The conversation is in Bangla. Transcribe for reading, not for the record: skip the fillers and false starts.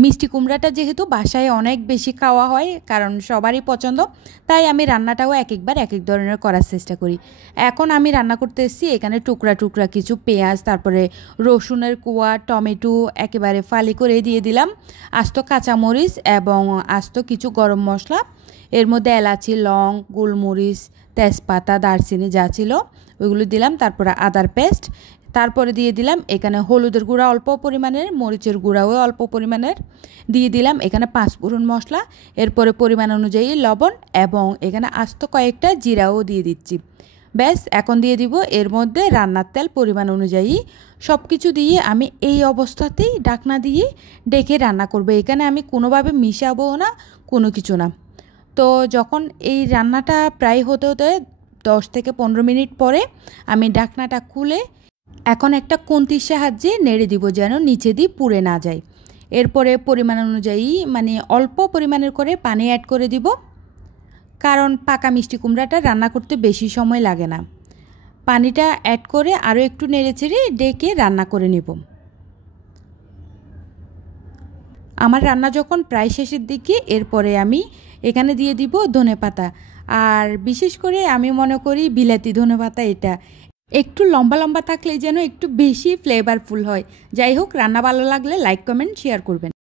মিষ্টি কুমড়াটা যেহেতু বাসায় অনেক বেশি খাওয়া হয়, কারণ সবারই পছন্দ, তাই আমি রান্নাটাও এক একবার এক এক ধরনের করার চেষ্টা করি। এখন আমি রান্না করতে এসেছি, এখানে টুকরা টুকরা কিছু পেঁয়াজ, তারপরে রসুনের কোয়া, টমেটো একেবারে ফালি করে দিয়ে দিলাম, আস্ত কাঁচামরিচ এবং আস্ত কিছু গরম মশলা, এর মধ্যে এলাচি, লং, গোলমরিচ, তেজপাতা, দারচিনি যা ছিল ওইগুলো দিলাম, তারপরে আদার পেস্ট, তারপরে দিয়ে দিলাম এখানে হলুদের গুঁড়া অল্প পরিমাণের, মরিচের গুঁড়াও অল্প পরিমাণের দিয়ে দিলাম, এখানে 5 ফোড়ন মশলা, এরপরে পরিমাণ অনুযায়ী লবণ এবং এখানে আস্ত কয়েকটা জিরাও দিয়ে দিচ্ছি। ব্যাস, এখন দিয়ে দিব এর মধ্যে রান্নার তেল পরিমাণ অনুযায়ী। সব কিছু দিয়ে আমি এই অবস্থাতেই ঢাকনা দিয়ে ডেকে রান্না করব। এখানে আমি কোনোভাবে মিশাবো না, কোনো কিছু না। তো যখন এই রান্নাটা প্রায় হতে হতে 10 থেকে 15 মিনিট পরে আমি ঢাকনাটা খুলে এখন একটা খুন্তির সাহায্যে নেড়ে দিব যেন নিচে দিয়ে পুড়ে না যায়। এরপরে পরিমাণ অনুযায়ী মানে অল্প পরিমাণের করে পানি অ্যাড করে দিব, কারণ পাকা মিষ্টি কুমড়াটা রান্না করতে বেশি সময় লাগে না। পানিটা অ্যাড করে আরও একটু নেড়েচেড়ে ডেকে রান্না করে নেব। আমার রান্না যখন প্রায় শেষের দিকে, এরপরে আমি এখানে দিয়ে দিব ধনেপাতা, আর বিশেষ করে আমি মনে করি বিলাতি ধনেপাতা, এটা একটু লম্বা লম্বা থাকলে যেন একটু বেশি ফ্লেভারফুল হয়। যাই হোক, রান্না ভালো লাগলে লাইক, কমেন্ট, শেয়ার করবেন।